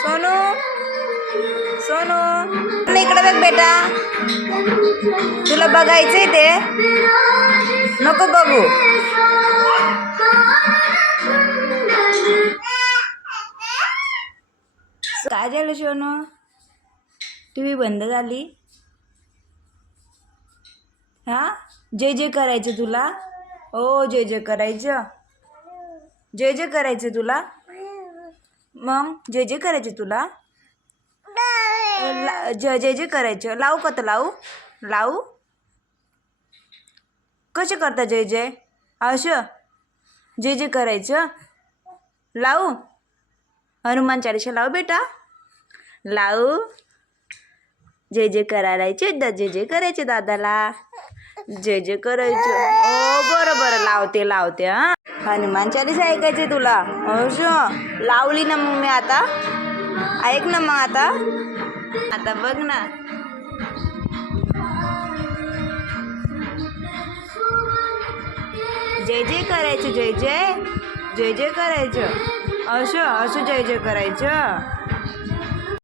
सोनू सोनू इकडे बघ बेटा, तुला बघायचंय ते, नको बघू. काय झालं सोनू, टीव्ही बंद झाली? हा, जे जे करायचं तुला? हो, जे जे करायचं, जे जे करायचं तुला. मग जे जे करायचे तुला, जे जे करायचं. लावू का? तर लावू लावू कसे करता जय जय? असं जे जे करायचं. लावू हनुमान चालीसा लावू बेटा, लावू. जे जे करायचे, जे जे करायचे दादाला, जे जे करायचं. ओ बरं बरं, लावते लावते. हा, हनुमान चालीसा ऐकायचे तुला? असं लावली ना मग मी आता. ऐक ना मग आता बघ ना. जय जय करायचं, जय जय, जय जय करायचं. असं असं जय जय करायचं.